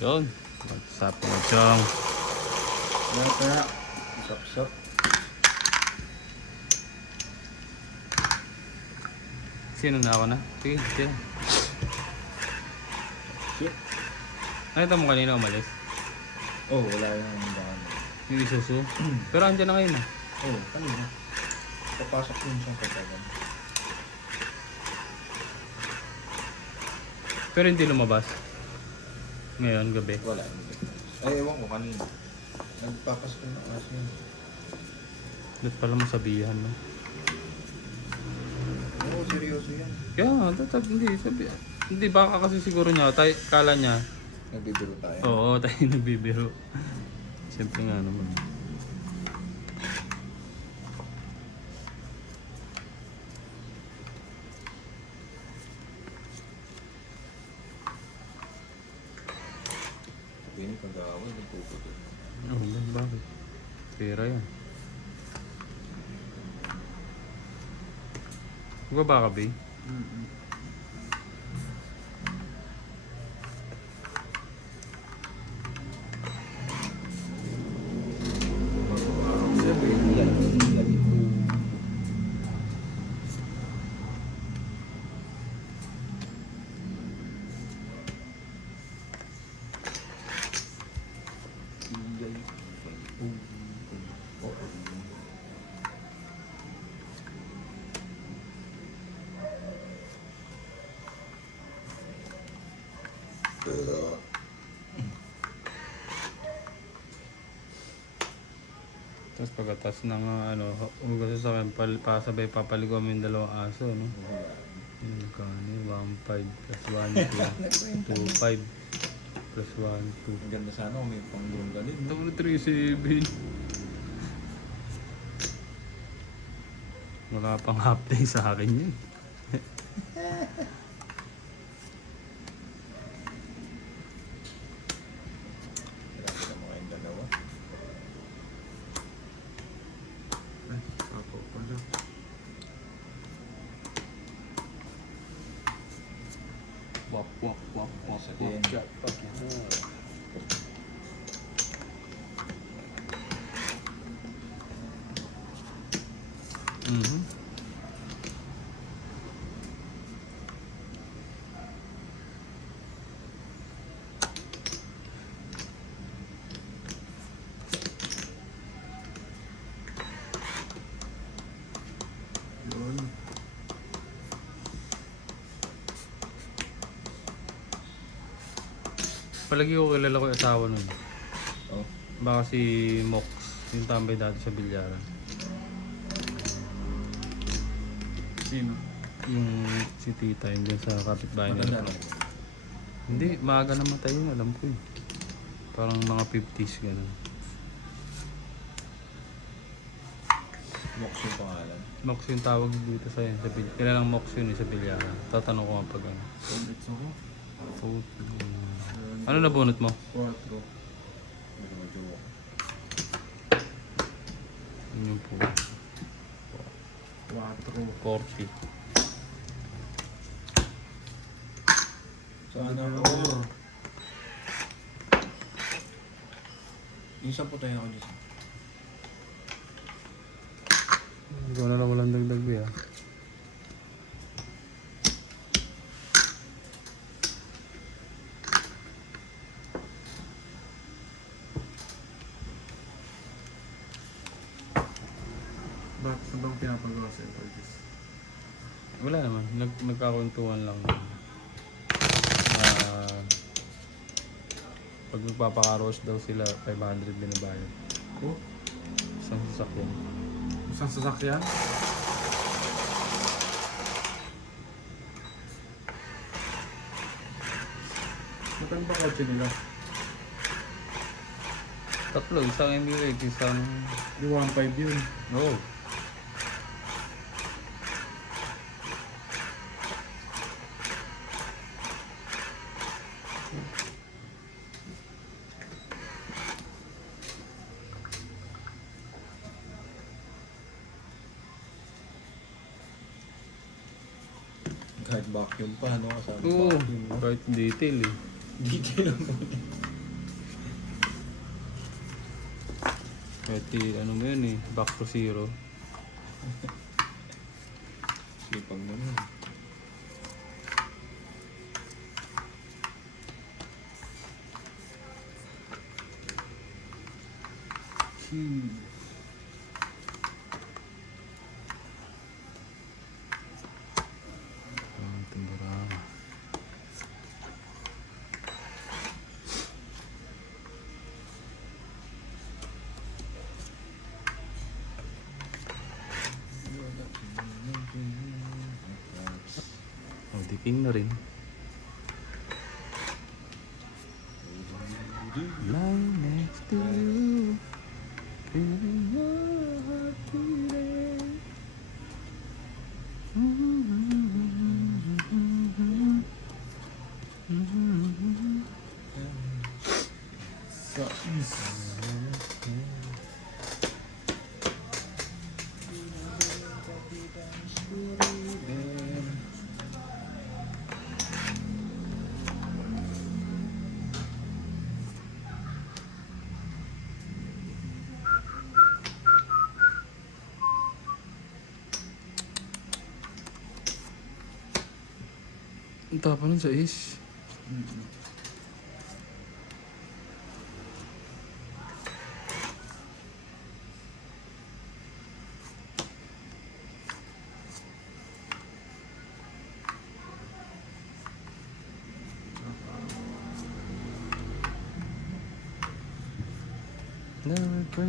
Yun. What's up, Chong? Kaya, usap-usap. Sino na ako na? Sige, sino? Shit. Nakita mo kanina umalis? Oh, wala yung daan. Yung Isuzu? Pero andyan na ngayon ah. Oh, kanina. Papasok yun siyang katagan. Pero hindi lumabas. Ngayon, gabi. Wala. Ay, ewan ko kanina. Nagpapasok na kasi yun. Ba't pala masabihan no? Oo, seryoso yan. Kaya, hindi. Hindi, baka kasi siguro niya, kala niya. Nagbibiro tayo. Oo, tayo nagbibiro. Siyempre nga naman. Pini pag-aaway, nagpuputol. Oo, bakit? Pera yan. Baba ka, Bay? Tapos pagkatas ng hugas sa akin, pasabay papaligo mo yung dalawang aso, no? Yung kani, 1.5 plus 1, 2, 2.5 plus 1, 2. Ang ganda sana kung may pang-groom ka din. Ito mo 3.7. Wala pang half day sa akin yun. Grabe mo kayong dalawa. Ay, ako pala. Wap, wap, wap, wap, Sa wap, din. wap, wap. Mhm. Yun. Palagi ko kilala ko yung asawa nun. Oh. Baka si Mox, yung tambay dati sa bilyaran. Sino? Yung si tita, yung dyan sa kapitbahay nila. Matanda na. Hindi, maaga namatay yun, alam ko yun. Parang mga 50s gano'n. Mox yung pangalan. Mox yung tawag dito sa yun, sa bilyaran. Kilalang Mox yun sa bilyaran. Tatanong ko nga pag ano. Ulit ako. Ano nabunot mo? 4. Medyo Yun yung po. 4. 40. Sana ako. Yung 10 tayo ako dito. Ikaw na lang walang dagdag ba ah. Bakit na bang pinapagawa sa Empires? Wala naman, nagkakwentuhan lang. Pag magpapakaros daw sila, 500 binabayad. Oh? Isang sasakyan. Isang sasakyan? Magkano ba kotse nila? Tatlo, isang M8, isang... Yung 1.5 yun. Oo. Kahit vacuum pa, no? Kasama Oo, vacuum, no? kahit detail eh. Detail lang po. Pwede, ano mo yun eh, back to zero. Sipag mo nun. Timburama. Oh, di king na rin. Lying next to you, feeling your heart beating. Sa Ang tapa nun sa is. Okay.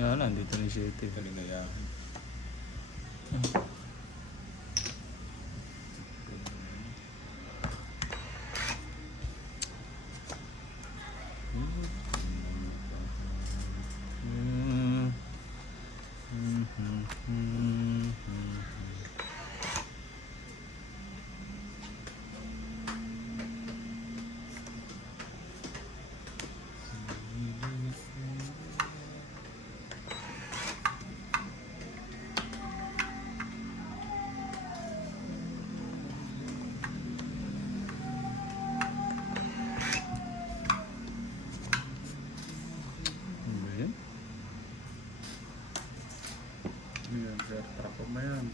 Yan na, dito na siya ito. kaligayahan. Ano ba yan? Yan, sir. Trapo mo yan.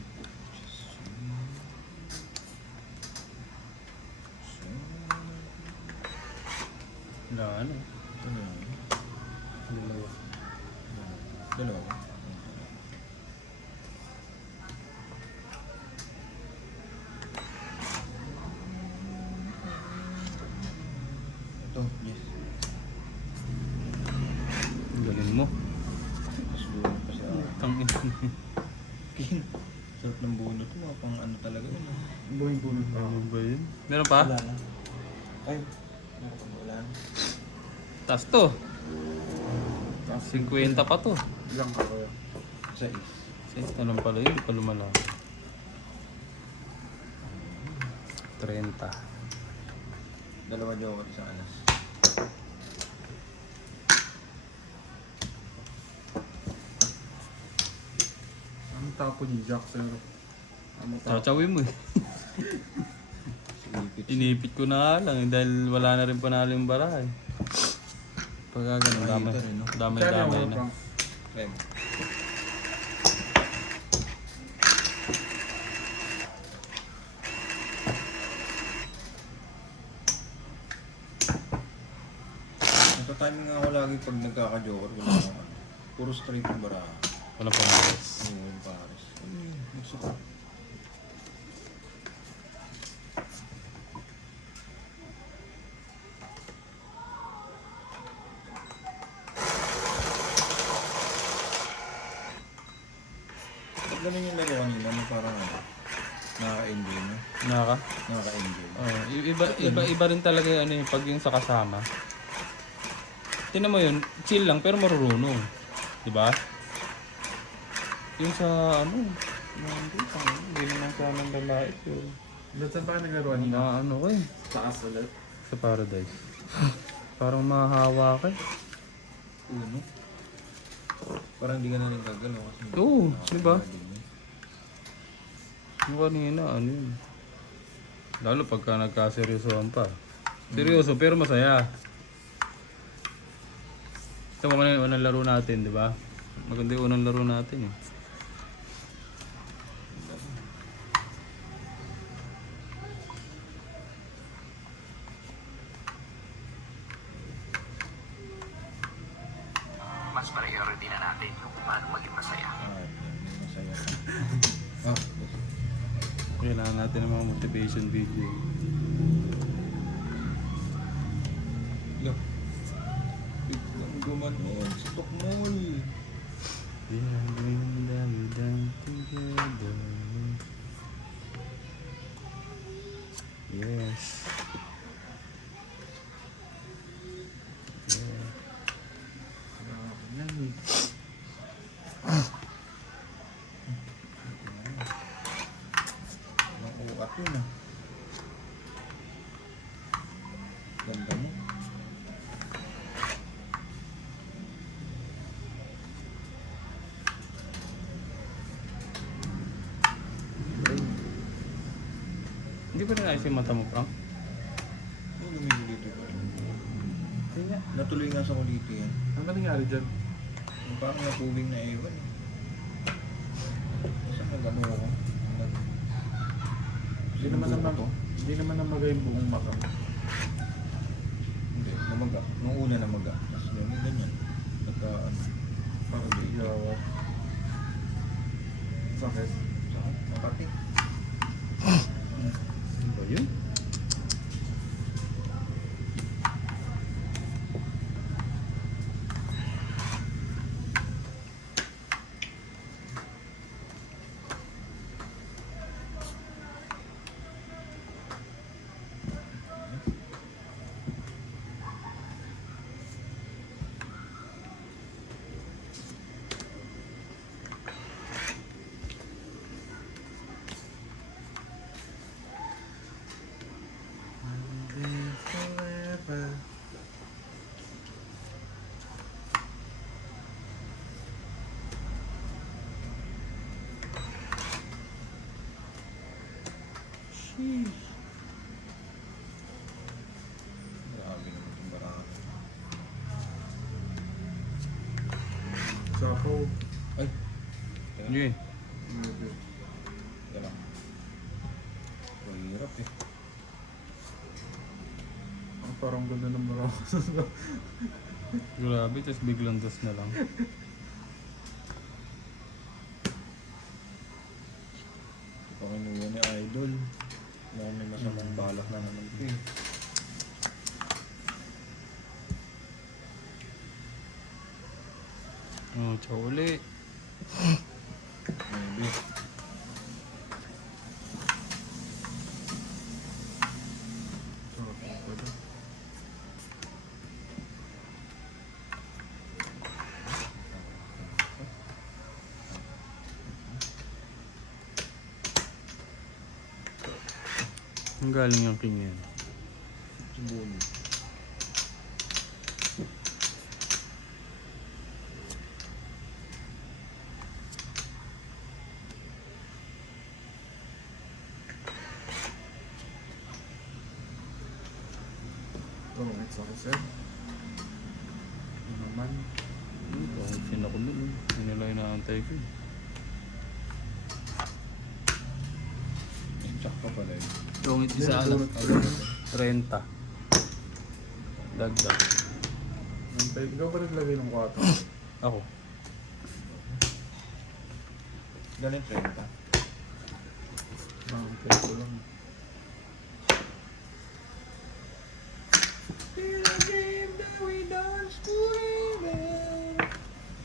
Wala ano. Ano yun? Dalawa. Dalawa. Ito, yes. Galing mo. Tapos bunot pa siya. Tangin. Sarap ng bunot mo. Pang ano talaga yun. Buhay bunot pa. Ano ba yun? Meron pa? Wala na. Ay, meron pang wala. Taas to. 50 pa to. Ilang ka kaya? Sa is. Sige, tanong pala yun. Hindi pa lumala. 30. Dalawa jowa at isang alas. Ang tapo ni Jack, sir. Ano tapo? Tsawin mo eh. Silipit. Inipit ko na nga lang dahil wala na rin panalo yung bara eh. Pagka ganun, damay. Makita rin, no? Damay na. Rem. Nagka-timing nga ako lagi pag nagkaka-joker. Wala akong ano. Puro straight yung baraha. Wala pa malas. Oo, yung pares. Nagsuka. ganun yung laro kanina, no? Parang ano, nakaka-enjoy na. Naka? Nakaka-enjoy. Oh, iba rin talaga yung ano yung pag yung sa kasama. Tingnan mo yun, chill lang pero marurunong. 'Di ba? Yung sa ano, hindi naman sa anong lalait yun. Ba't saan pa ka naglaruan niya? Na ano ko eh, Taas ulit. sa paradise. Parang mahahawa ka eh. Uno. Parang hindi ka na rin gagalaw kasi Oo, di ba? nakakaya din yun. Yung kanina, ano yun. Lalo pagka nagkaseryosohan pa. Seryoso pero masaya. Ito mo yung unang laro natin, di ba? Maganda yung unang laro natin eh. Mas priority na natin yung paano maging masaya. Yan, hindi masaya. Ah, Kailangan natin ng mga motivation video. yeah. Biglang gumanon sa tukmol. Together. Yes. Yeah. Yan eh. Ang uat yun ah. Ganda mo. Hindi ba rin ayos yung mata mo, Frank? Yung lumilito pa rin. Hindi nga. Natuloy nga sa kuliti yan. Ano ba nangyari dyan? Yung parang napubing na ewan eh. Saan nag-ano ako? Hindi naman namaga yung buong mata. Hindi, namaga. Nung una namaga. Tapos yung ganyan. Nagka ano. Parang bigyawa. Sakit. Saan? Makati. Ano ba yun? Grabe naman itong barako. Sapaw. Ay! Yun. Teka lang. Mahirap eh. Parang ganda ng barako. Grabe, tapos biglang dos na lang. Pakinuha ni Idol. May masamang balak na naman ito eh. Oh, tsaka uli. Maybe. Ang galing yung king yan. Sibuli. Oh, it's ako sir. Ano naman? Kahit sino ko dun. Yun nila inaantay ko. Check pa pala eh. Tungit isa alas 30. Dagdag. Ikaw pa naglagay ng 4. Ako. Ganit 30. Ang peso lang.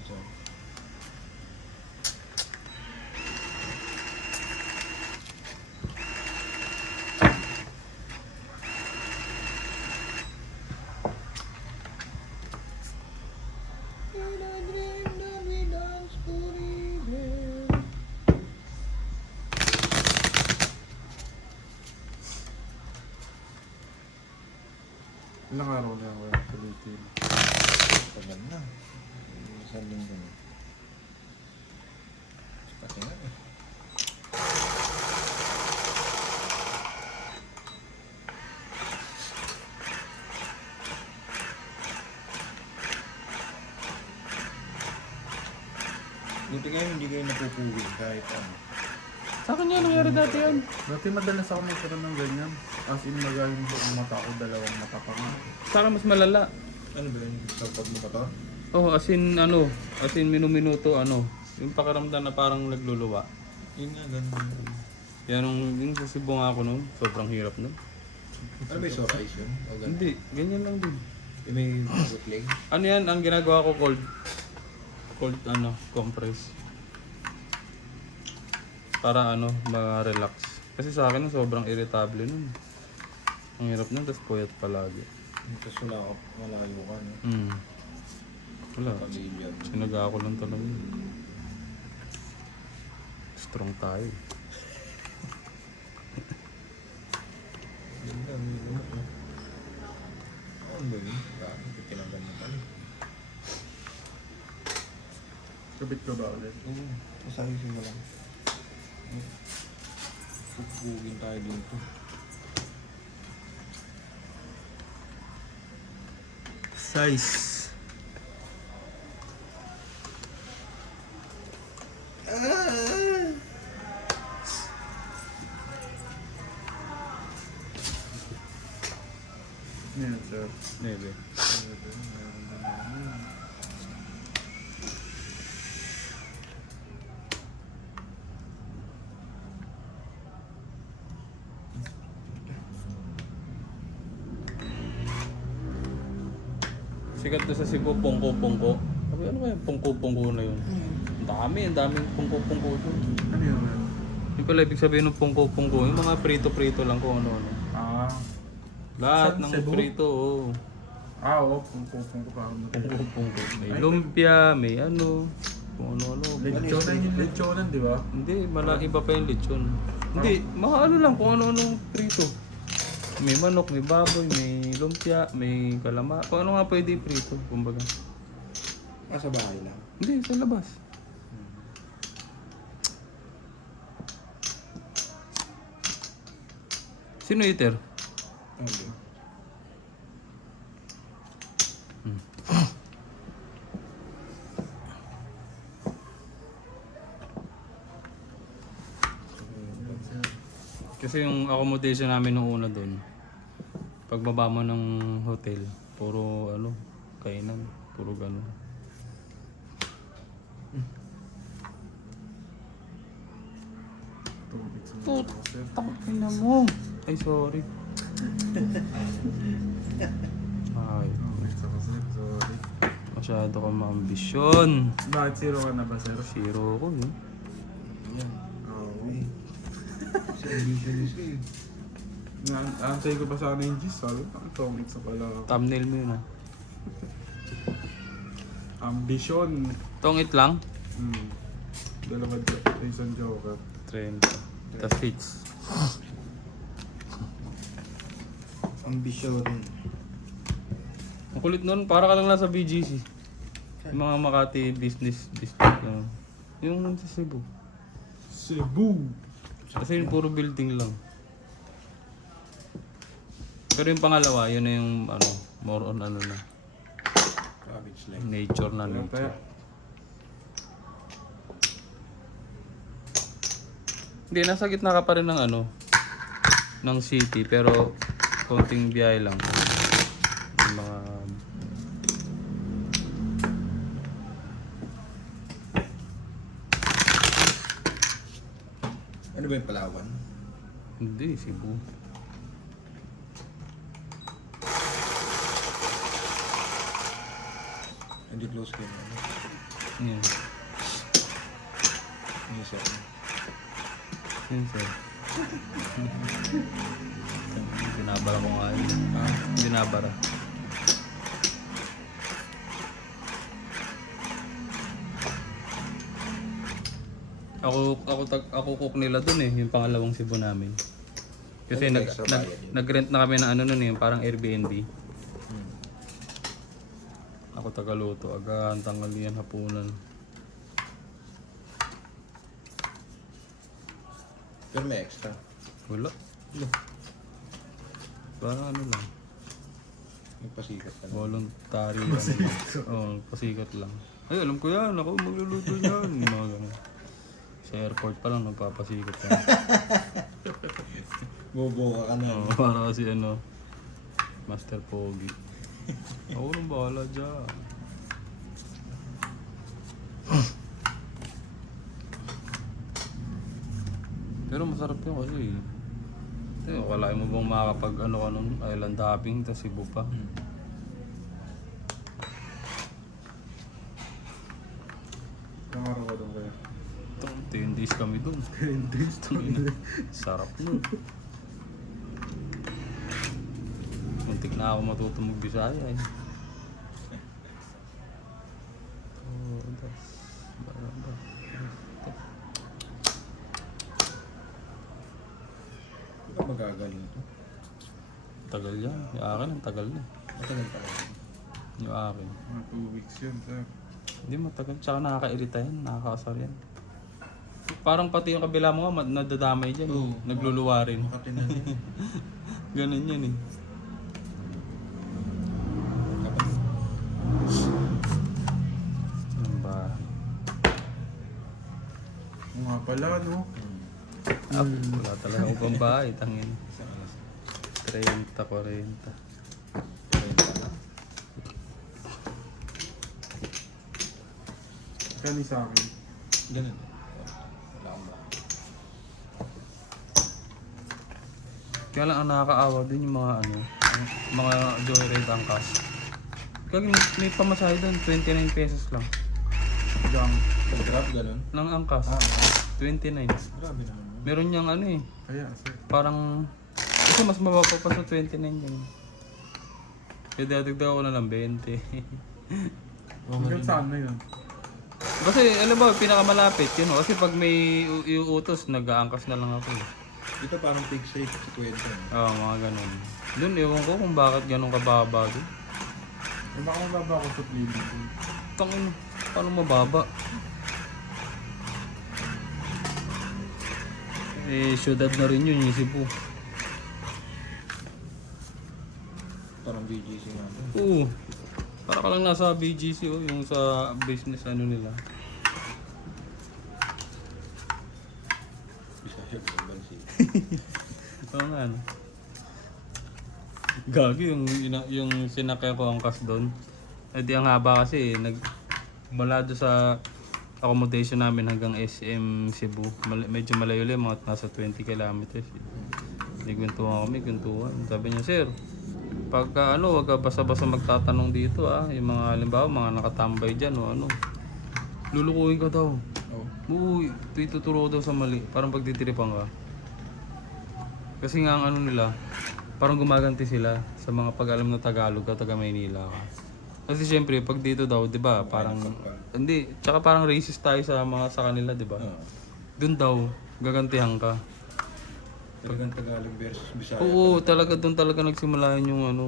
So, Buti nga hindi kayo napupugin kahit ano. Sa akin yan, nangyari dati yan. Dati madalas ako magkaroon ng ganyan. As in, magaling sa mata ko, dalawang mata pa nga. Sa akin mas malala. Ano ba yun? Sa pagmumotor? Oh, as in minuto ano, yung pakiramdam na parang nagluluwa. Yun nga, ganun. Yan yung susubong ako nun, sobrang hirap nun. Ano ba yung sore eyes yun? O ganun? Hindi, ganyan lang din. Yung may bootleg? Ano yan, ang ginagawa ko cold compress. Para ma-relax. Kasi sa akin sobrang irritable nun. Ang hirap nun, tapos puyat palagi. Tapos wala ka, malayo ka, no? Wala, Pamilya. sinaga ako lang talaga. Strong tayo. Yun lang, yun lang. Ano ba yun? Bakit? Tinanggal mo pala. Kabit ko ba ulit? Oo, masayusin mo lang. Pupugin tayo dito. Size. Yan, sir. Nebe. Sikat to sa Cebu, pongko-pongko. Sabi, ano ba yung pongko-pongko na yun? Ang daming pongko-pongko doon. Ano yun? Yung pala ibig sabihin ng pongko-pongko, yung mga prito-prito lang kung ano-ano. Ah. Lahat Sa ng Cebu? prito, oo. Oo, kung ko parang Pongko-pongko. May lumpia, may ano, kung ano-ano. lechonan yung lechonan, di ba? Hindi, iba pa yung lechon. Hindi, mga ano lang, kung ano-ano prito. May manok, may baboy, may lumpia, may kalama. Kung ano nga pwede prito, kumbaga. Sa bahay lang. Hindi, sa labas. Sino eater? Ano ba? Kasi yung accommodation namin nung una doon, pagbaba mo ng hotel, puro kainan, puro gano'n. Tubig sa Put, mata ko, sir. takina mo. Ay, sorry. Ay, Tubig sa kasi, sorry. masyado ka maambisyon. Bakit zero ka na ba, sir? Zero ko eh. Yan. Oo. Si ambitionist eh. Ansay ko pa sana yung gist, sabi ko, tubig sa pala ako. Thumbnail mo yun ah. Ambisyon. Tongit lang. Dalawa isang joker. 30. Tas hits. Ambisyon. Ang kulit nun, para ka lang nasa BGC. Yung mga Makati business district. Yung sa Cebu. Cebu! Kasi yung puro building lang. Pero yung pangalawa, yun na yung more on na. Cabbage like. Nature na Kaya nature. tayo. Hindi, nasa gitna ka pa rin ng ng city, pero konting biyahe lang. Yung mga... Ano ba yung Palawan? Hindi, Cebu. Hindi close kayo. Ano? Yan. Yung isa. Yan, sir. Binabara ko nga yun. Binabara. Ako cook nila dun eh, yung pangalawang Cebu namin. Kasi Ano extra bayad yun? nag-rent na kami ng nun eh, parang Airbnb. Ako tagaluto, agahan, tanghalian, hapunan. Pero may extra. Wala. Parang lang. Nagpasikat ka na. Voluntary. Pasikat lang. Ay, alam ko yan. Ako magluluto niyan. Mga ganun. Sa airport pa lang nagpapasikat yan. Bobo ka na. Para kasi ano, Master Pogi. Ako nang bahala dyan. Pero masarap yun kasi. Wala mo bang makakapag ano ka nun, island hopping, tas Cebu pa. Ilang araw ka doon kaya? 10 days kami dun. 10 days? Sarap nun. Muntik na ako matuto mag-Bisaya eh. Hindi ka magagaling ito. Tagal yan. Yung akin, ang tagal na. Matagal pa rin. Yung akin. Mga 2 weeks yun, sir. Hindi matagal. Tsaka nakaka-irita yan. Nakakasar yan. Parang pati yung kabila mo nga, nadadamay dyan. Oo. Nagluluwa rin. Makatinan yun. Ganun yan eh. Ang bahay. Mga pala, no? Wala talaga akong pambahay. Tangin. Isang alas. 30, 40. Kani sa akin. Ganun. Wala akong ba. Kaya lang ang nakakaawa din yung mga ano, yung mga joyride angkas. Kaya may pamasahe doon, 29 pesos lang. Gang. Grab, ganun. Lang angkas. 29. Grabe naman. Meron niyang ano eh, Kaya, sir. parang, kasi mas mababa pa sa 29 yun. Kaya dadagdag ako na lang 20. Hanggang saan na yun? Kasi alam ba, pinakamalapit yun. Kasi pag may iuutos, nag-aangkas na lang ako. Dito parang fixed rate sa kwenta. Oo, mga ganun. Doon, ewan ko kung bakit ganun kababa doon. Eh, baka mababa ako sa Pilipinas. Tangin, paano mababa? Eh, syudad na rin yun, yung Cebu. Parang BGC nga. Oo. Para ka lang nasa BGC oh, yung sa business ano nila. Bisaya, Bansi. Oo nga ano. Gagi yung sinakyan ko ang kas doon. Eh di ang haba kasi mula doon sa accommodation namin hanggang SM Cebu. Medyo malayo lang, mga nasa 20 kilometers. Nagkwentuhan kami, kwentuhan. Sabi niya, sir, pagka ano, wag ka basta-basta magtatanong dito ah. Yung mga halimbawa, mga nakatambay dyan o ano. Lulukuhin ka daw. Oh. Uy, tuturo daw sa mali. Parang pagtitiripan ka. Kasi nga ang ano nila, parang gumaganti sila sa mga pag-alam na Tagalog ka, taga Maynila ka. Kasi syempre, pag dito daw, di ba, parang, hindi, tsaka parang racist tayo sa mga sa kanila, di ba? Doon daw, gagantihan ka. Talagang Tagalog versus Bisaya. Oo, talaga doon talaga nagsimula yun yung ano,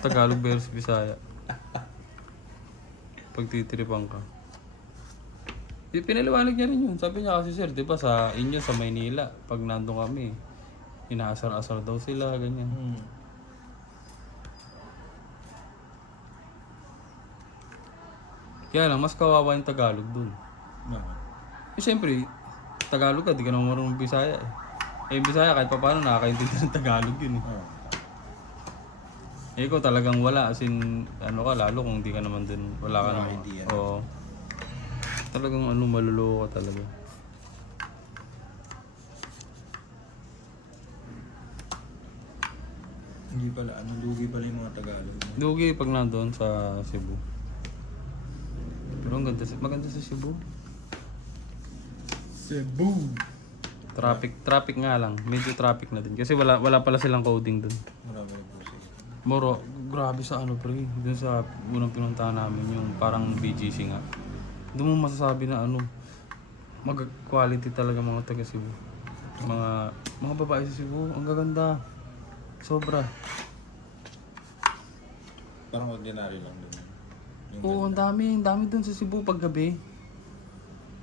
Tagalog versus Bisaya. Pagtitiripan ka. Pinaliwanag niya rin yun. Sabi niya kasi sir, di ba sa inyo sa Maynila, pag nandun kami, inaasar-asar daw sila, ganyan. Kaya lang, mas kawawa yung Tagalog dun. Bakit? Eh siyempre, Tagalog ka, di ka naman marunong Bisaya eh. Eh yung Bisaya kahit pa paano nakakaintindi ng Tagalog yun eh. Eh ikaw talagang wala, as in, ano ka, lalo kung di ka naman dun, wala ka naman. Hindi yan. Oo. Talagang ano, maluloko ka talaga. Hindi pala, ano, lugi pala yung mga Tagalog. Lugi pag nandun sa Cebu. Pero ang ganda, maganda sa Cebu. Cebu! Traffic nga lang. Medyo traffic na din. Kasi wala pala silang coding dun. Marami na po siya. Moro, grabe sa ano pre. Dun sa unang pinuntahan namin, yung parang BGC nga. Doon mo masasabi na ano, mag-quality talaga mga taga Cebu. Mga babae sa Cebu, ang gaganda. Sobra. Parang ordinary lang din. Oo, ang dami dun sa Cebu paggabi.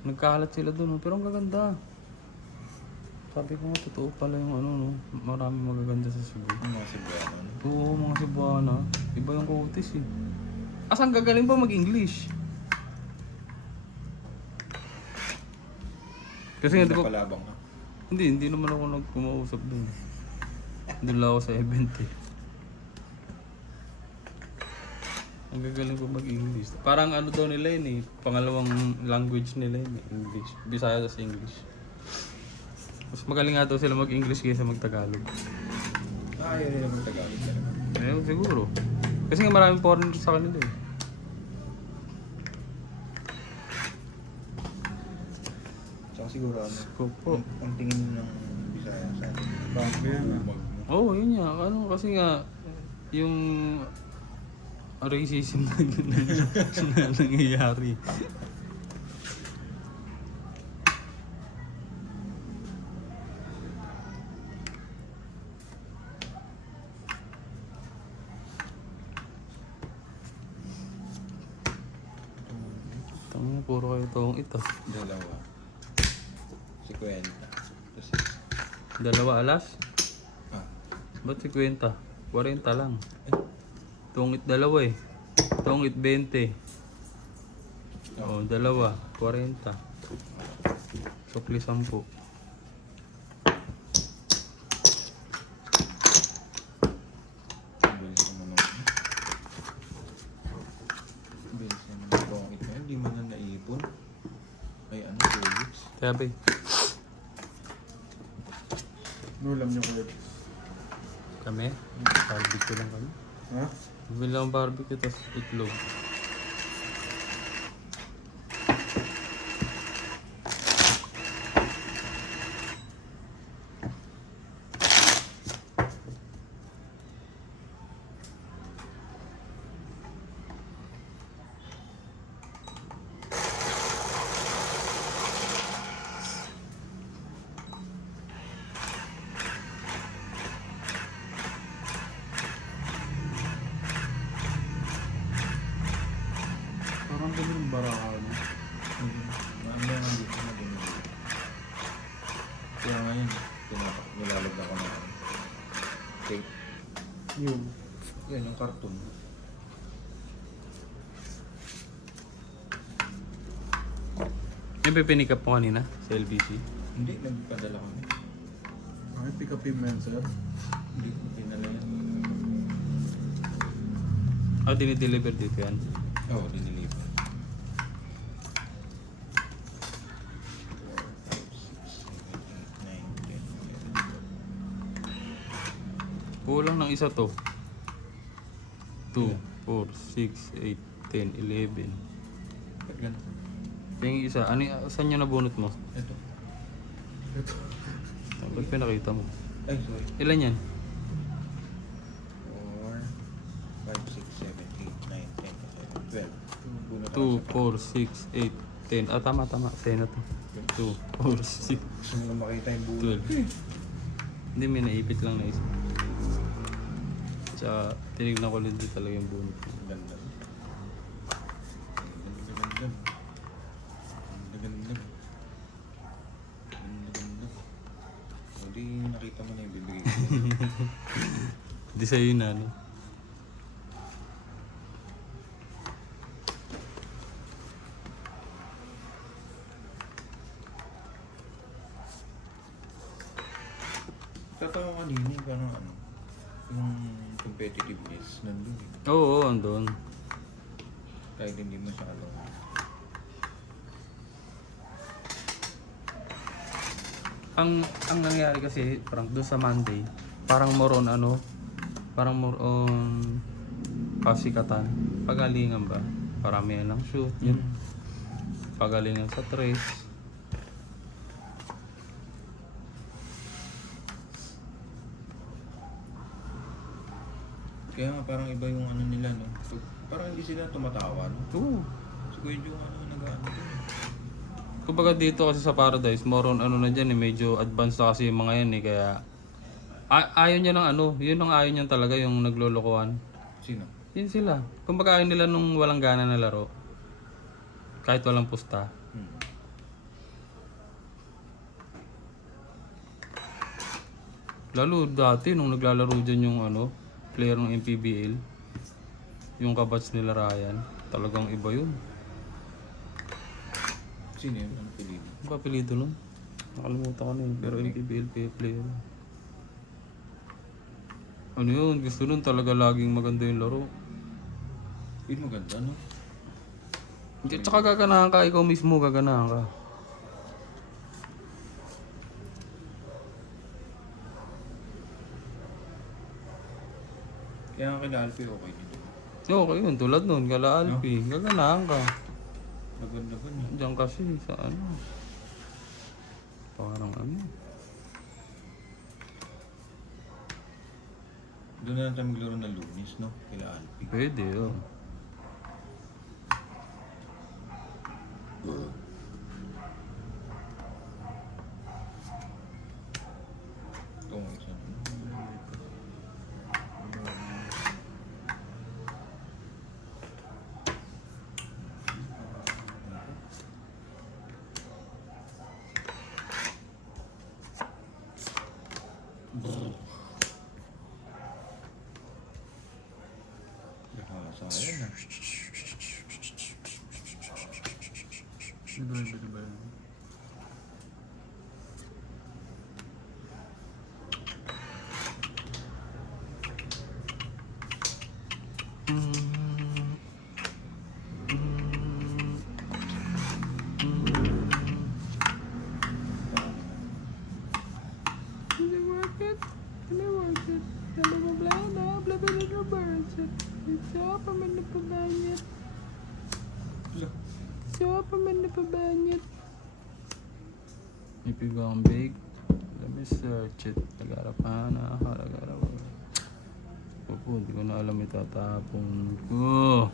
Nagkahalat sila dun, pero ang gaganda. Sabi ko nga, totoo pala yung ano, no? Maraming magaganda sa Cebu. Yung mga Cebuano. Oo, mga Cebuana. Iba yung kutis eh. Asan gagaling pa mag-English? Kasi nga di ba, Napalabang ka. hindi naman ako nagkumausap dun. Doon lang ako sa event eh. Ang gagaling pa mag-English. Parang ano daw nila yun eh, pangalawang language nila yun eh, English. Bisaya tas English. Mas magaling nga daw sila mag-English kaysa mag-Tagalog. Ayaw nila mag-Tagalog talaga. Ayun, siguro. Kasi nga maraming foreigners sa kanila eh. Tsaka siguro ano, Opo. ang tingin ng Bisaya sa atin. Bakit yan? Oo, yun nga. Ano, kasi nga, yung racism na nangyayari. Tama, puro kayo toong ito. Dalawa. 50. Tapos, Dalawa alas? ah, Ba't 50? 40 lang. eh, Tungit dalawa eh. Tungit 20. Oo, dalawa. 40. Sukli 10. ang bilis naman ng bilis naman ng bong ito. Hindi man na naipon. Ay ano, 2 weeks. Kaya ba Nulam niyo kuya. kami? Barbecue lang kami. Ha? Bibili lang barbecue tapos itlog. Parang ganun yung baraka, no? Mamaya nga dito na din. Kaya ngayon, nilalagyan ko na tape. Yun. Yan, yung cartoon. Yung pipinik up mo kanina sa LBC? Hindi, nagpadala kami. Bakit pick up yung men, sir? Hindi ko pinala yan. Ah, dinideliver dito yan. Oo, dinilipan. 4, 5, 6, 7, 8, 9, 10, 11. Kulang ng isa to. 2, 4, 6, 8, 10, 11. Ba't ganun? Yung isa, ano, saan yung nabunot mo? Ito. Ba't pinakita mo? Ay, sorry. Ilan yan? 4, 5, 6, 7, 8, 9, 10, 11, 12. Bunot 2, 4, 6, ako 8, 10. Ah, tama. Sa'yo na to. 2, 4, 6, Gusto mo makita yung bunot. 12. Hindi, may naipit lang na isa. Tsaka, tinignan ko din dito talaga yung bunot. Ganda. Ganda. Ganda. Ganda. Hindi nakita mo na yung bibigay ko. Hindi sa'yo yun, ano? Tatawa kanina parang ano, yung competitiveness nandun eh. Oo, andun. Kahit hindi masyado. Ang nangyari kasi, parang doon sa Monday, parang more on ano, parang more on kasikatan. Pagalingan ba? Paramihan lang shoot, yun. Pagalingan sa trace. Kaya nga parang iba yung ano nila no. Parang hindi sila tumatawa no. Oo. Si Kuya Joe ano nag-ano dun eh. Kumbaga dito kasi sa Paradise, more on ano na dyan eh, medyo advanced na kasi yung mga yan eh, kaya ayaw niya ng ano, yun ang ayaw niya talaga, yung naglolokohan. Sino? Yun sila. Kumbaga ayaw nila nung walang gana na laro. Kahit walang pusta. Hmm. Lalo dati nung naglalaro dyan yung ano, player ng MPBL, Yung kabats nila Ryan, talagang iba yun. Sino yun? Ang piliin? Ano ba apelido nun? Nakalimutan ko na yun, pero NPBL player. Ano yun, gusto nun talaga laging maganda yung laro. Yun maganda, no? Hindi, tsaka gaganahan ka, ikaw mismo gaganahan ka. Kaya nga kila Alfie okay dito. Okay yun, tulad nun, Gala Alpi, gaganahan ka. Laban-laban eh. Diyan kasi sa ano. Parang ano. Doon na lang tayo maglaro ng Lunis, no? Kila Alfie. Pwede yun. Ito nga isa. Sayang na. Bili ba yun? Ipigang big. Let me search it. Nag-arapan na ako. Opo, hindi ko na alam itatapon ko.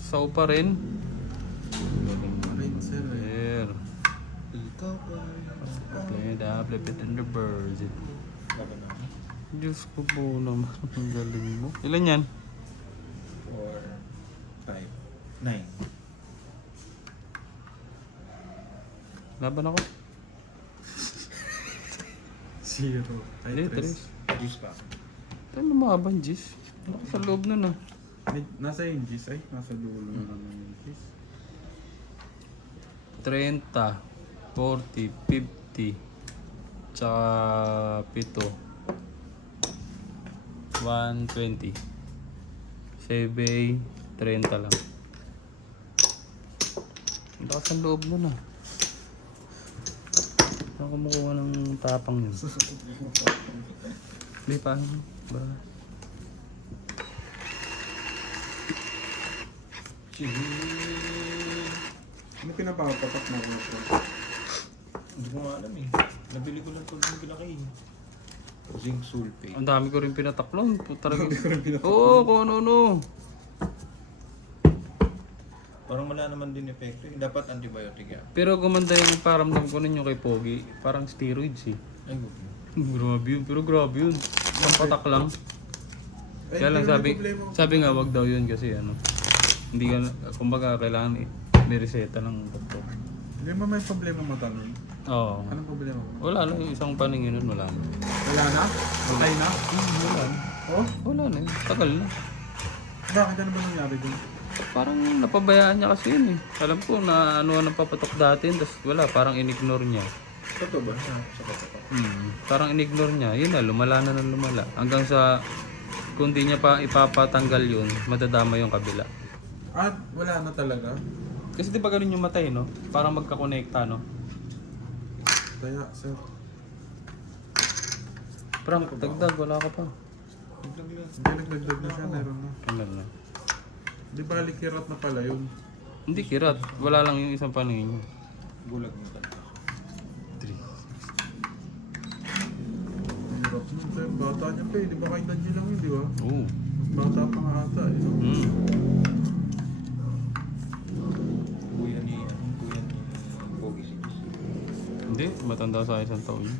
Saw pa rin. Right, sir. There. Ikaw pa. Play it up, flip it in the birds. Laban na ako. Diyos ko po naman. Ang galing mo. Ilan yan? 4, 5, 9. Laban ako. 0. Hindi, Ay, 3. 3. Juice pa. Ito lumaban, Jis. Ano sa loob nun ah. Nasa yung G's ay. Nasa dulo na naman yung G's. 30, 40, 50, tsaka 7, 120. Sebe, 30 lang. Ang lakas ang loob nun ah. Saan kumukuha ng tapang yun? Hindi pa. Ba? Ano pinapapatak na ko ito? Hindi ko nga alam eh. Nabili ko lang ito ng bilaki. Zinc sulfate. Ang dami ko rin pinataklon. Talagang... Oo, kung ano-ano. Parang wala naman din epekto. Dapat antibiotic yan. Pero gumanda yung paramdam ko nun yung kay Pogi. Parang steroids eh. Ay, good. Grabe yun, pero grabe yun. Isang patak lang. Kaya lang sabi nga wag daw yun kasi ano. Hindi ka, kumbaga kailangan may reseta ng doktor. Hindi mo may problema mata nun? Oo. Anong problema mo? Wala na, yung isang paningin nun, wala na. Wala na? Patay na? Wala na. Oh? Wala na yun, tagal na. Bakit ano ba nangyari dun? Parang napabayaan niya kasi yun eh. Alam ko na ano ang papatok dati, tapos wala, parang in-ignore niya. Totoo ba? Sa patok. Parang in-ignore niya, yun na, lumala na ng lumala. Hanggang sa, kung di niya pa ipapatanggal yun, madadama yung kabila. Ah, wala na talaga? Kasi di ba ganun yung matay, no? Parang magkakonekta, no? Kaya, sir. Frank, dagdag, wala ka pa. Hindi, nagdagdag na siya, meron na. Ano na? Di ba likirat na pala yun? Hindi kirat, wala lang yung isang paningin niya. Bulag mo talaga. Hirap nun, sir. Bata niya pa eh. Di ba kahit nandiyan lang yun, di ba? Oo. Bata pa nga ata eh. No? Kuya ni Pogi si Chris. Hindi, matanda sa isang taon yun.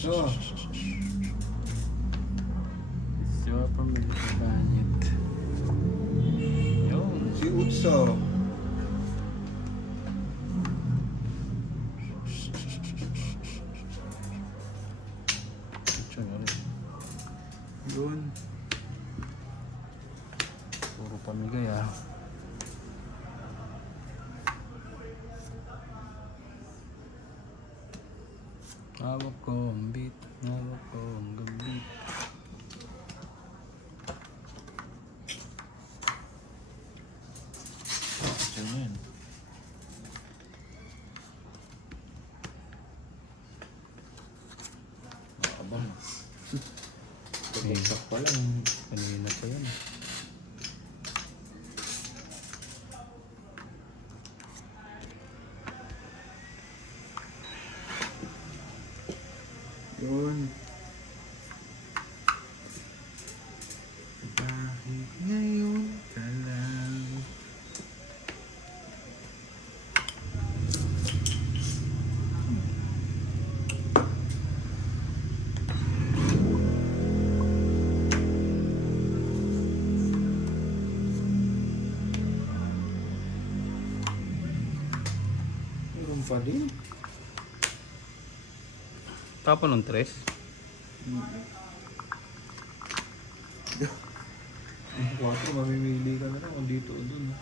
So, It's your permission. utso. Yun. Puro pamigay ah. Hawak ko ang beat, hawak ko ang gambit. Diyan na yan. Nakabang. Pagkaksak pa lang. Kanina pa yan. Yun. Bakit ngayon ka lang? Meron pa din. Tapo ng tres. Ang 4, mamimili ka na lang kung dito o dun.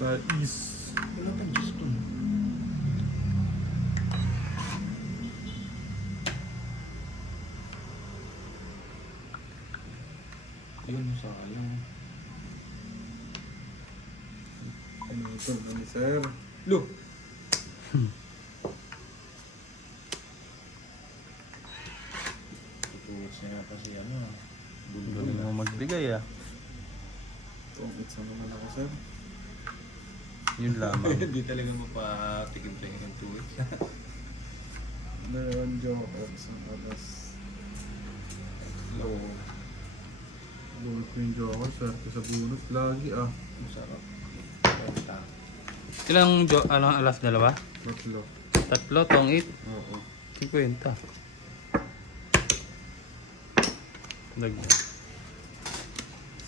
Sa east. Wala pang Diyos dun. Yun, sayang. Ano ito ni sir? Look! Tutuwits niya kasi ano. Galing mo magbigay ah. Tungit sa naman ako sir. Yun lamang. Hindi talaga mapatikim-tikim ng tuwits. Meron joker sa alas. Low. Bunot ko yung joker, swerte sa bunot. Lagi ah. Masarap. Basta. Ilang alas dalawa? Tatlo. Tatlo, tong 8. Oo. 50. Dagdag.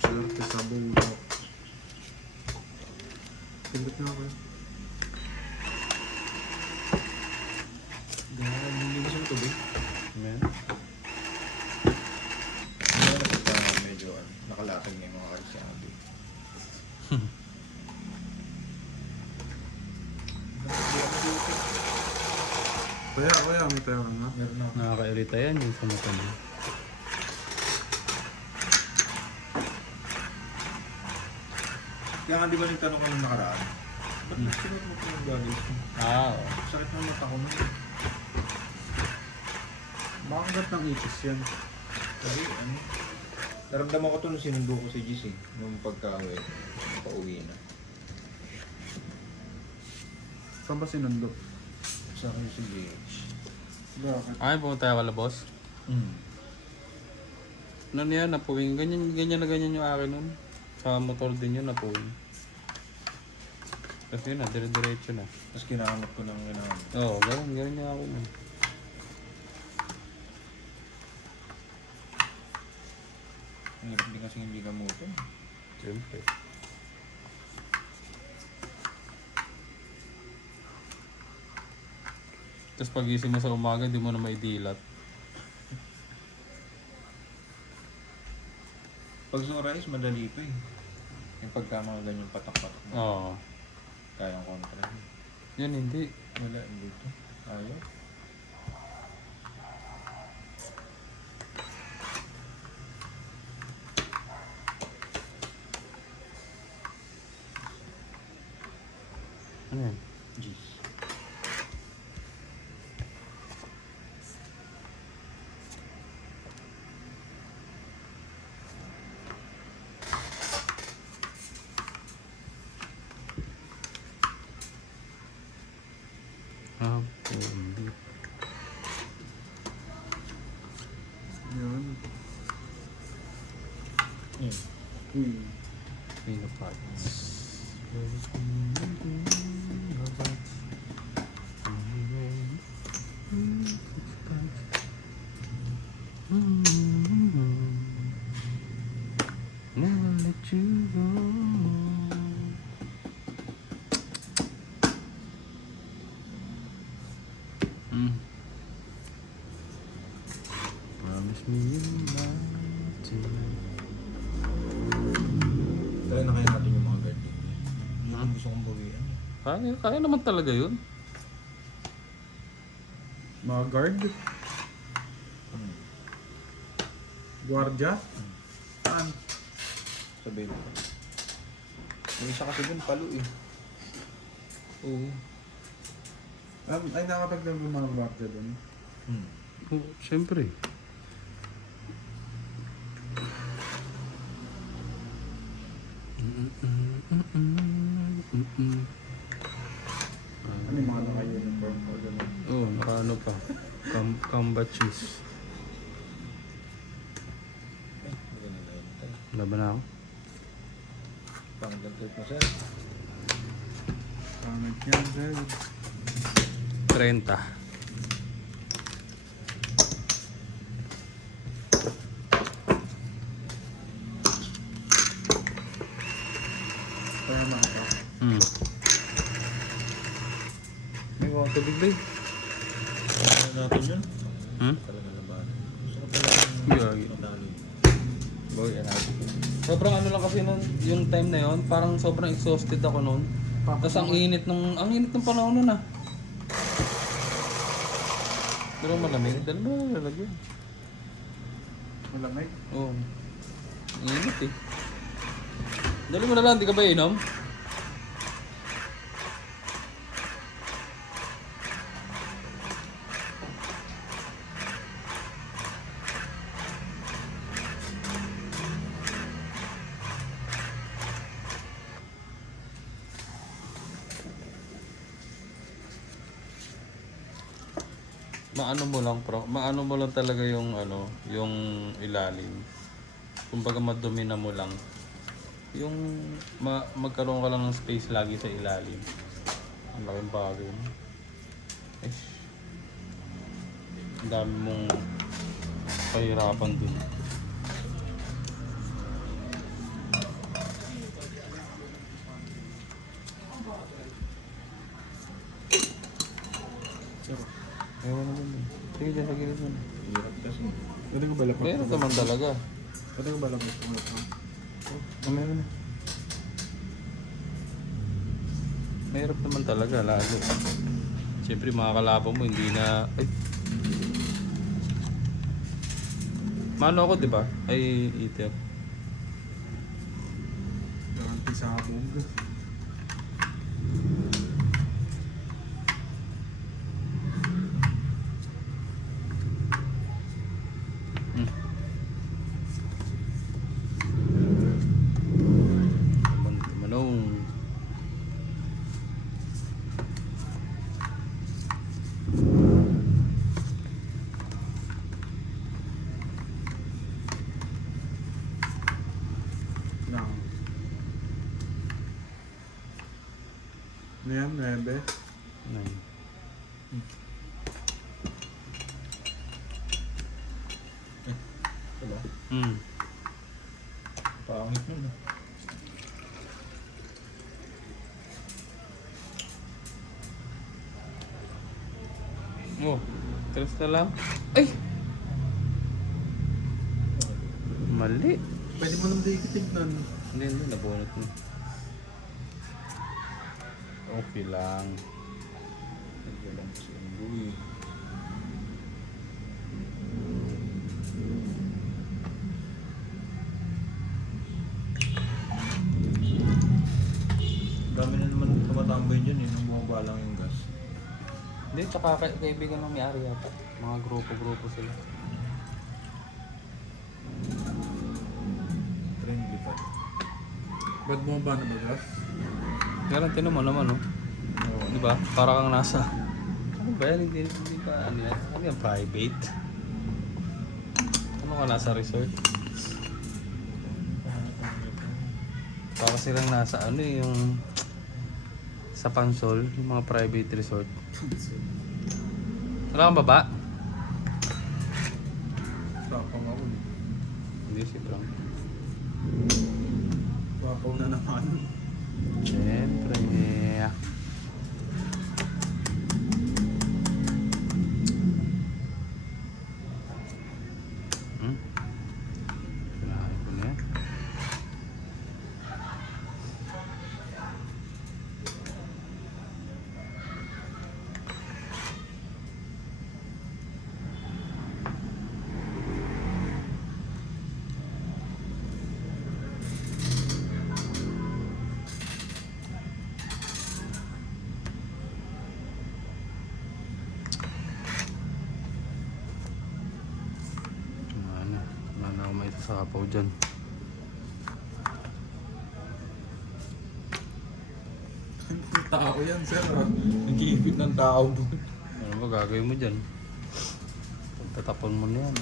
Swerte sa bunot. Pindot na ako. Hindi mo sa tubig. Amen. Medyo nakalatag na yung mga karsyado. Kuya, may pera nga. Meron na. Nakaka-irita yan yung sa mata niya. Kaya nga di ba nagtanong ka nung nakaraan? Ba't sunod mo pa yung goggles mo? Oo. Sakit ng mata ko nun. Makagat ng ipis yan. Sabi, ano? Naramdaman ko to nung sinundo ko si GC nung pagka-uwi. Pauwi na. Saan ba sinundo? Sa akin si GH. Bakit? Ay, pumunta tayo kala boss. Ano na yan, napuwing. Ganyan na ganyan yung akin nun. Sa motor din yun, napuwing. Kasi yun na, dire-diretso na. Tapos kinakamot ko ng gano'n. Oo, ganyan niya ako nun. Ang hirap din kasi hindi gamutin. Siyempre. Tapos pagising mo sa umaga, hindi mo na maidilat. Pag sunrise, madali pa eh. Yung pagka mga ganyang patak-patak na Oo. kayang kontra. Yan hindi. Wala, hindi to. Ayaw. Ano yan? Jeez. Hindi. Yun. Hmm. Queen. Queen of Hearts. Promise me you'll not tonight. Try na kaya natin yung mga guard din. Yun yung gusto kong bawian. Kaya naman talaga yun. Mga guard? Guardia? Saan? Sa bed. Yung isa kasi dun, palo eh. Oo. Ay, nakatagdag yung mga guardia doon. Oh, siyempre. Ano yung mga naka-uniform o gano'n? Oh, nakaano pa. Combat shoes. Maganda na yun. Tayo. Laban na ako. Panggal trip mo, sir. Pangit yan, sir. 30. Kaya naman ito. May mga tubig ba? Ano natin yun? Talaga laban. Gusto ko pala Gagi. matalo. Boy, sobrang ano lang kasi nun, yung time na yon, parang sobrang exhausted ako noon. Tapos ang init ng panahon nun ah. Pero malamig, dalawa lalagyan. Malamig. Oo. Init eh. Dali mo na lang, di ka ba inom? Maano mo lang talaga yung ano, yung ilalim. Kumbaga madumi na mo lang. Yung magkaroon ka lang ng space lagi sa ilalim. Ang laking bagay mo. Ang dami mong pahirapan dun. Ewan naman dun. Sige dyan sa gilid mo. Hirap kasi. Pwede ko balapag. Meron naman talaga. Pwede ko balapag. Meron na. Mahirap naman talaga, lalo. Siyempre mga kalaban mo, hindi na... Ay. Mano ako, di ba? Ay, eater. Garanti sa abog. Manong. Lang. Ano yan, 9? Diba? Pangit nun. Oh, tres na lang. Ay! Mali. Pwede mo naman ikitig nun. Hindi, nabunot mo. Okay lang. Nagwalang kasi ang buwi. Dami na naman tumatambay dyan eh, nung bumaba lang yung gas. Hindi, tsaka kaibigan ng may-ari yata. Mga grupo-grupo sila. Friendly pa. Ba't bumaba na ba gas? Garanti naman naman, no? Oo. Di ba? Para kang nasa... Ano ba yan? Hindi ba? Ano yan? Ano yan? Private? Ano ka nasa resort? Para silang nasa ano eh, yung... Sa Pansol, yung mga private resort. Wala kang baba? Tapang ako eh. Hindi, si Frank. Wapaw na naman. Siyempre. Sapaw dyan. Tao yan, sir. Nag-iipit ng tao doon. Ano ba gagawin mo dyan? Pagtatapon mo na yan.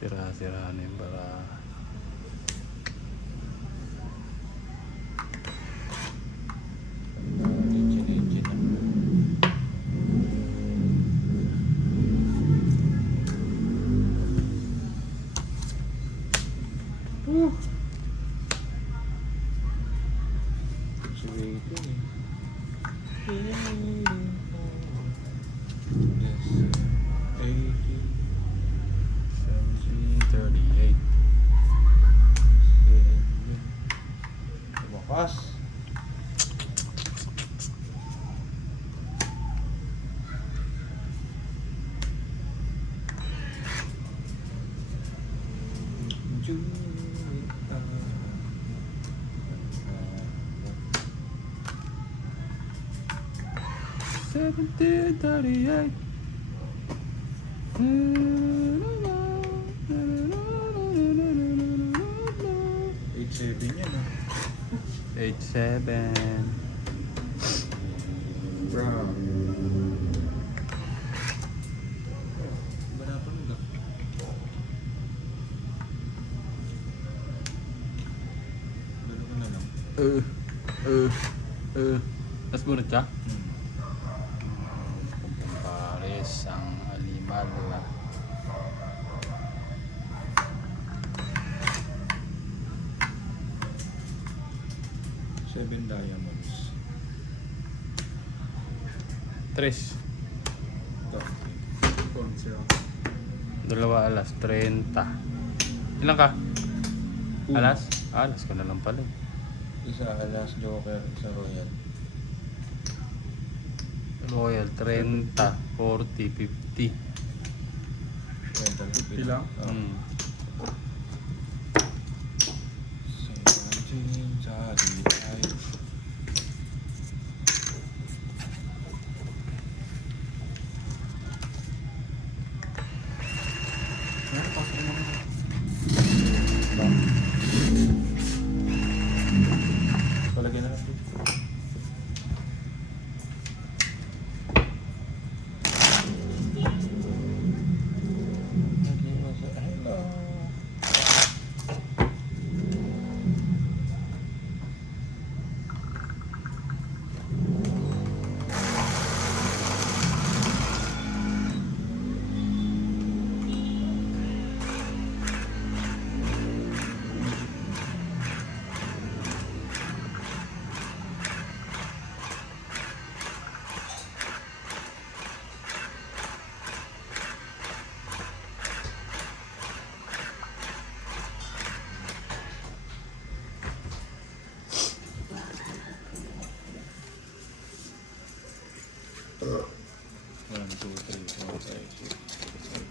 Sira-sira na yung bara. Legit na. Sweet yun eh. Yes. 80. 1738. Bukas. Seven yan ah. 87. Brown. Ba napanood ah? Dalawa na lang. Tapos bunot ka? Pares ang alimal. Seven diamonds. Tres. Ito. Cold siya. Dalawa alas. 30. Ilan ka? Alas? Alas ka na lang pala. Isa alas, joker, isa royal. Royal 30, 40, 50. Rental 50 lang? Oh. 17, sorry, Meron pa sa mga palagyan na lang dito. Hello. One, two, three, four, five, six,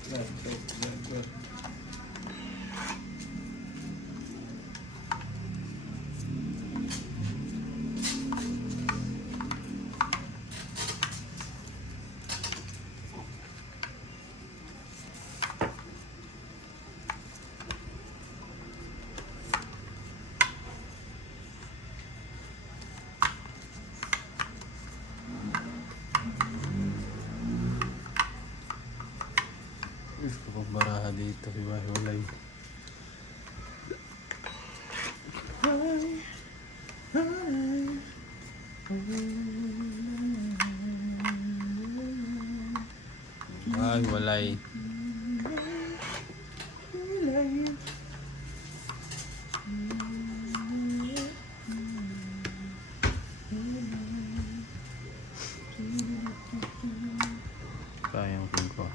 seven, 8, 9, 10, 11, 12. Kapag baraha dito, hiwa-hiwalay. Ay, walay. Sayang pin ko.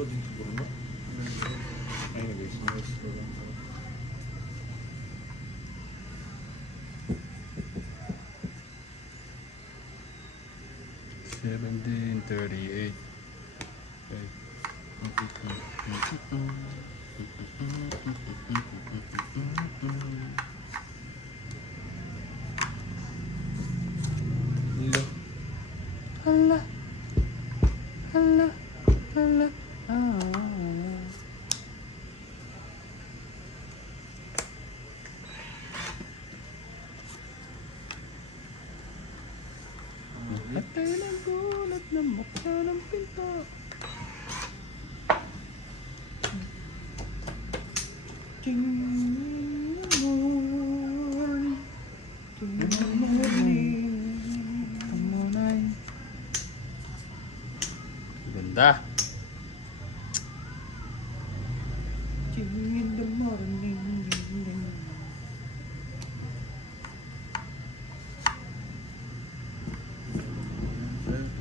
likod yung siguro mo. Anyways, nice ko lang. 17:38. Okay. Hala. Hala. Hala. At tayo ng gulat na mukha ng pinto. Ganda.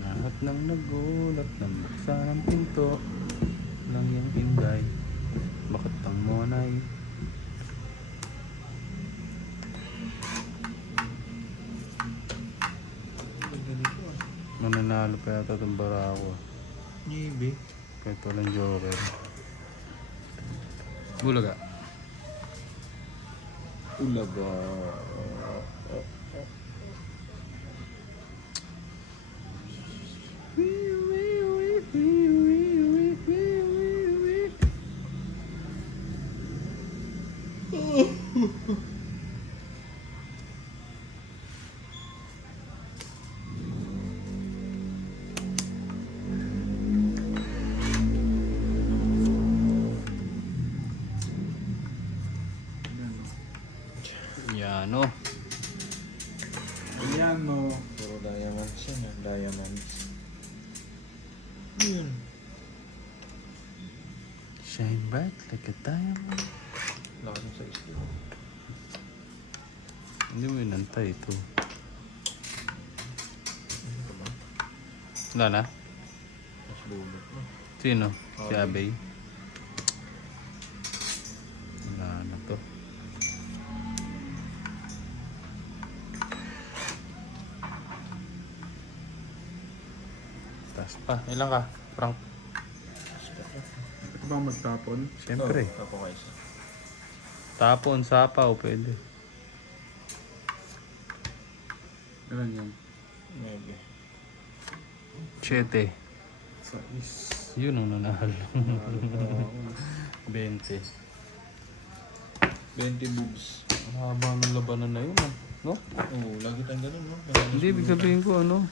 Lahat ng nagulat ng buksa ng pinto lang yung inday. Bakit pang monay? Ganito ah. Mananalo pa yata itong Barako. Maybe. Kahit walang joker. Bulaga. Ulaga. Yan o. Ayan no. Puro diamonds yan ah. Diamonds. Yun. Shine bright like a diamond. Lakas ng size ko. Hindi mo inantay ito. Wala na? Mas bulot mo. Sino? Si Abay? Wala na to. Taas pa. Ilan ka? Frank? Ito ba magtapon? Siyempre. Ako nga isa. Tapon, sapaw, pwede. Ilan yan? Maybe. 7. Sais. Yun ang nanahal. 20. 20 boobs. Ang haba ng labanan na yun, ah. No? Oo, lagi tayong ganun, no? Hindi, ibig sabihin ko ano,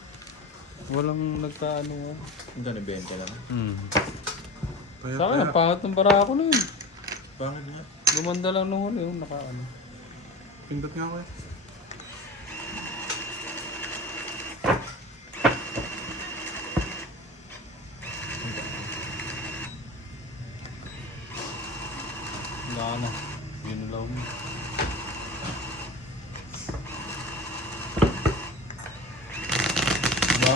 walang nagkaano. Ang gano'n, 20 lang. Paya, Sa akin, ang pangat ng Barako na yun. Bakit nga? Gumanda lang nung huli, yung nakaano. Pindot nga ako eh. Wala na. Binulaw mo. Diba?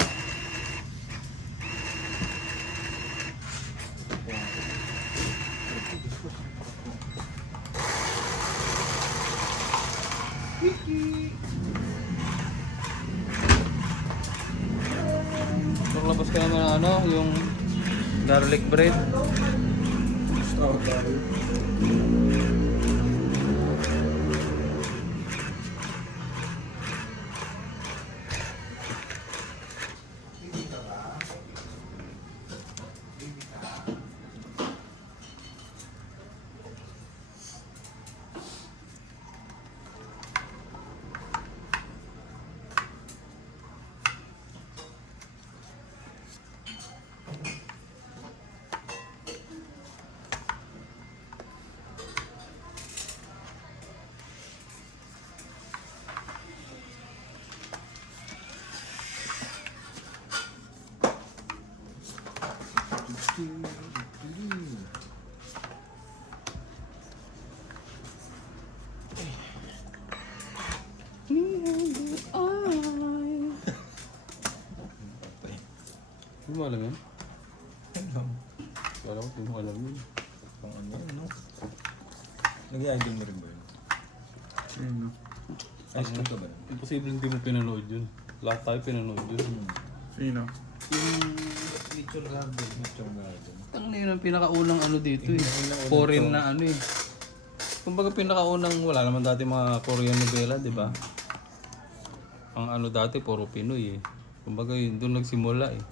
Naglabas ka naman ng ano, yung garlic bread. Gusto tayo. Hindi mo alam yan? Alam. Kala ko, hindi mo alam yun. Pang ano yun, no? Nag-i-idol mo rin ba yun? High school ka ba? Imposible hindi mo pinanood yun. Lahat tayo pinanood yun. Sino? Yung Nature Garden. Nature Garden. Ang na yun ang pinakaunang ano dito eh. pinakaunang Foreign to. na ano eh. Kumbaga pinakaunang, wala naman dati mga Korean novela, di ba? Ang ano dati, puro Pinoy eh. Kumbaga yun, doon nagsimula eh.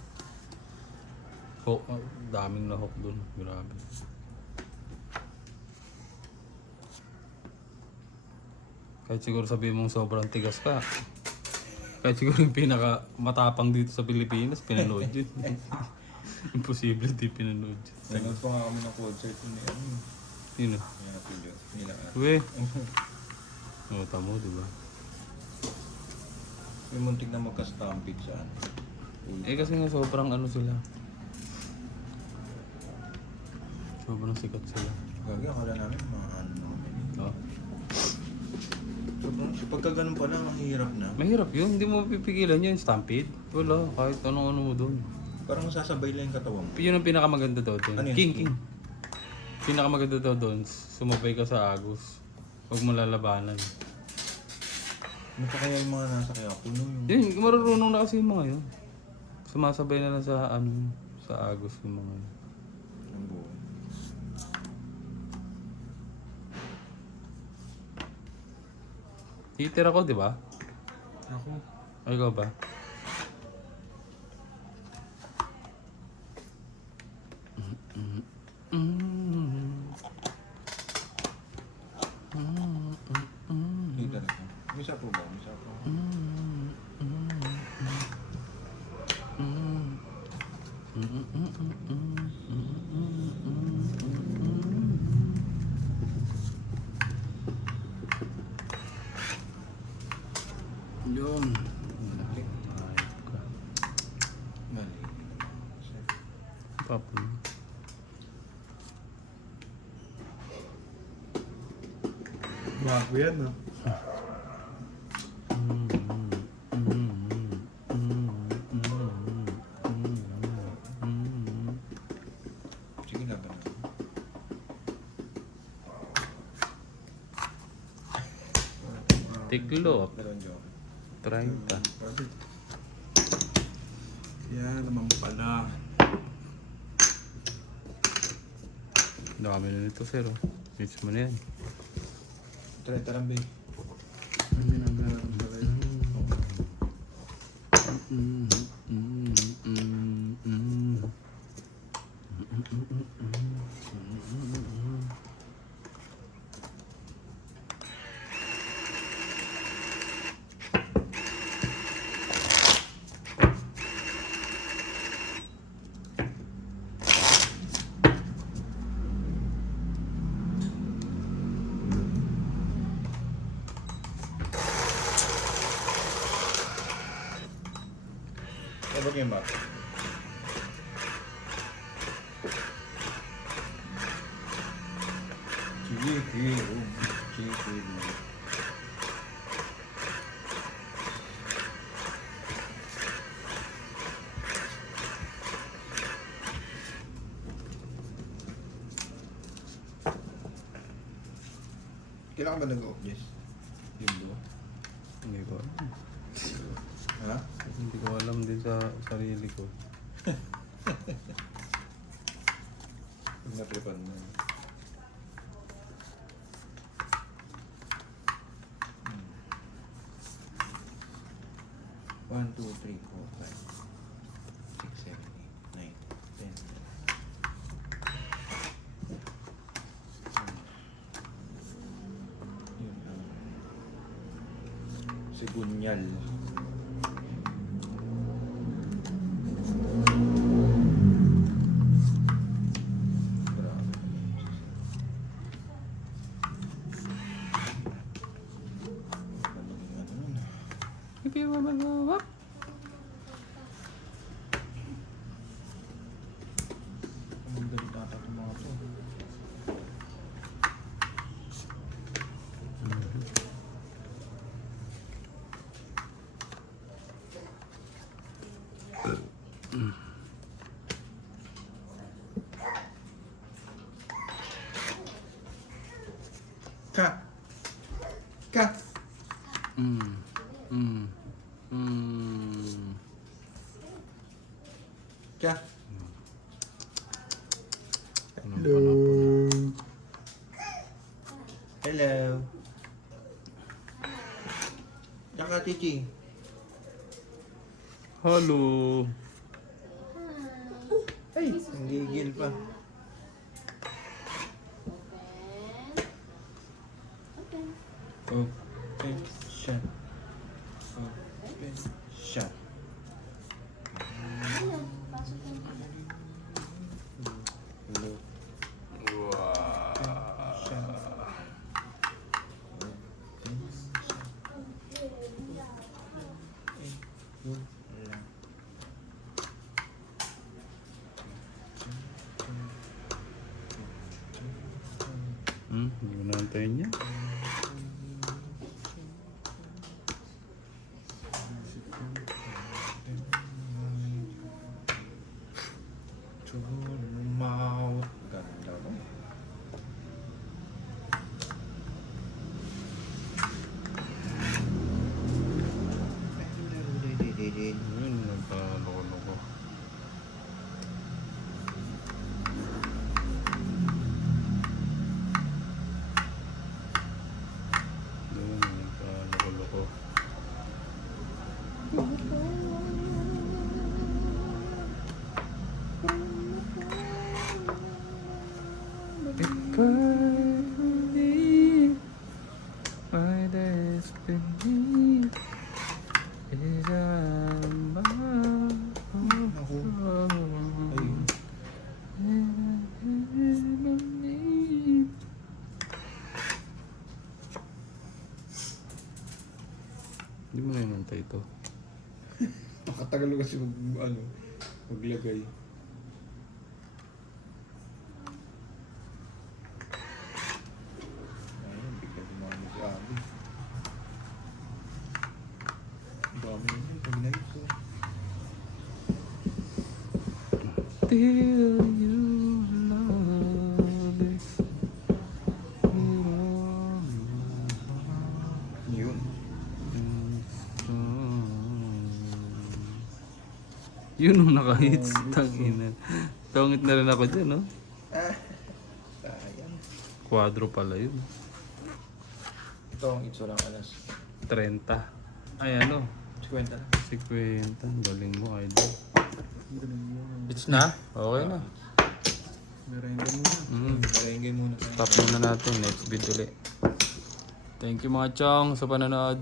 Daming nahok doon. Grabe. Kahit siguro sabihin mong sobrang tigas ka. Kahit siguro yung pinaka matapang dito sa Pilipinas, pinanood yun. Imposible di pinanood yun. Nanood pa nga kami ng concert ni ano. Yun ah. Yan ang video. Nila nga. Uwe. Oo, tamo, di ba? May muntik na magka-stampede sa ano. Eh kasi nga sobrang ano sila. Sobrang sikat sila. Gagi, akala namin mga ano namin. Oh. Sobrang, pagka ganun pa lang, ang hirap na. Mahirap yun, hindi mo pipigilan yun, stampede. Wala, kahit ano-ano mo doon. Parang sasabay lang yung katawan mo. Yun ang pinakamaganda daw doon. Ano yun? King. Pinakamaganda daw doon, sumabay ka sa Agos. Huwag mo lalabanan. Ano pa kaya yung mga nasa kaya puno yung... Yun, marunong na kasi yung mga yun. Sumasabay na lang sa ano, sa Agos yung mga yun. Ang buhay. Theater ako, di ba? Ako. Ay, ikaw ba? Hindi talaga. Misa po ba? Misa po. Yun. Mali. Papo. Bago yan, no? Sige na ba? Tiklop. Meron joke. 30. Yan naman pala. Dami na nito, sir. Oh. Reach mo na yan. Try tarambi. Hindi na meron pala yun. Sabag yung map. Sige, sige. Sige, sige. Kailan ka ba nag-off, Jess? Yung do? Hindi ko. Ha? Hindi ko alam din sa sarili ko. Pag natripan mo. 1, 2, 3, 4, 5, 6, 7, 8, 9, 10. Yun ang Sigunyal. Grabe. Ano nun? Hindi mo magawa. Ang galit ata itong mga to. Ka. Ka. Mm. Mm. Mm. Ka. Hello. Hello. Tsaka Chichi. Hello. Ay, ang gigil pa. Open shut. Open shut. Hello. Hindi ko naantayin niya. Mouth. Ganda ko. Yun, nagkaloko-loko. Yun, nagkaloko-loko. If I believe my destiny is Hindi mo na inantay ito. Nakatagal kasi maglagay. Ayun, bigla dumami si Abby. Dami yun, pag naiso. Till you love it. Yun. Yun ang nakahits. Tangina. Tangit na rin ako dyan, no? Sayang. Quadro pala yun. Ito ang itso lang alas. 30. Ay, ano? 50 lang. 50. Galing mo, idol. It's na? Okay na. Merenda muna. Palengke muna. Stop muna natin. Next video ulit. Thank you mga chong sa panonood.